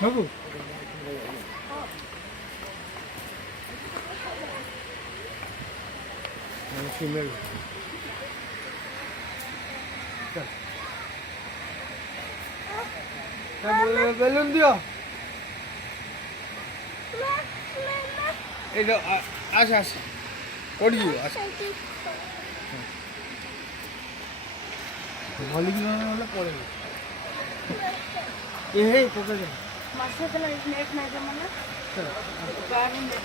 বাবু female balloon দিও এটা আসে আসে করে দিও আসে ভলিং হলে পড়ে এ হে কোথায় যাও মাসে তাহলে নেট নাই জমা না গাড়ি নেট